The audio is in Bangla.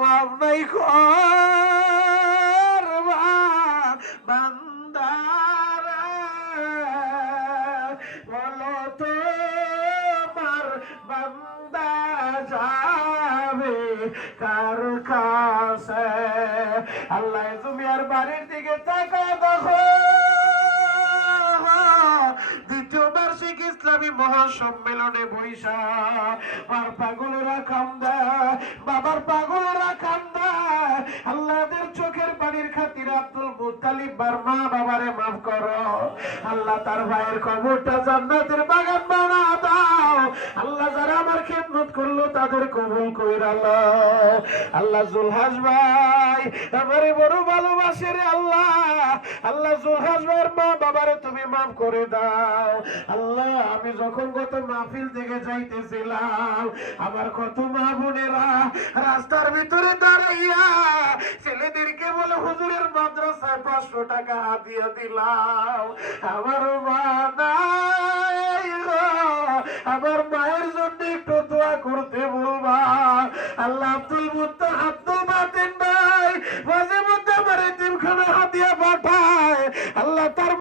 মাপ নাই বান্দা যাবে কাছে? আল্লাহ তুমি আর বাড়ির দিকে তাকা দেখো। ইসলামী মহাসম্মেলনে বৈশা আর পাগলেরা কান্দা, বাবার পাগলেরা কান্দা। আল্লাহদের চোখের পানির খাতির আব্দুল মুতালিব বার্মা বাবারে মাফ করো। আল্লাহ তার ভাইয়ের কবরটা জান্নাতের বাগান বানা দাও। খেদমত করল তাদের কবুল কইর আল্লাহ। আল্লাহ ভাই, আমারে বড় ভালোবাসে রে আল্লাহ। আল্লাহ ভাইয়ের মা বাবারে তুমি মাফ করে দাও। আল্লাহ, আমি যখন গত মাহফিল থেকে যাইতেছিলাম, আমার কত মা বোনেরা রাস্তার ভিতরে দাঁড়াইয়া ছেলেদেরকে বলে, হুজুরের মাদ্রাসায় পাঁচশো টাকা হাতিয়ে দিলাম। আমার মা নাই আমার মায়ের জন্য আল্লাহ আব্দুল মুত্তা আব্দুল মাতিন ভাই মাঝে মধ্যে আমার জিমখানা হাতিয়া পাঠায়। আল্লাহ তার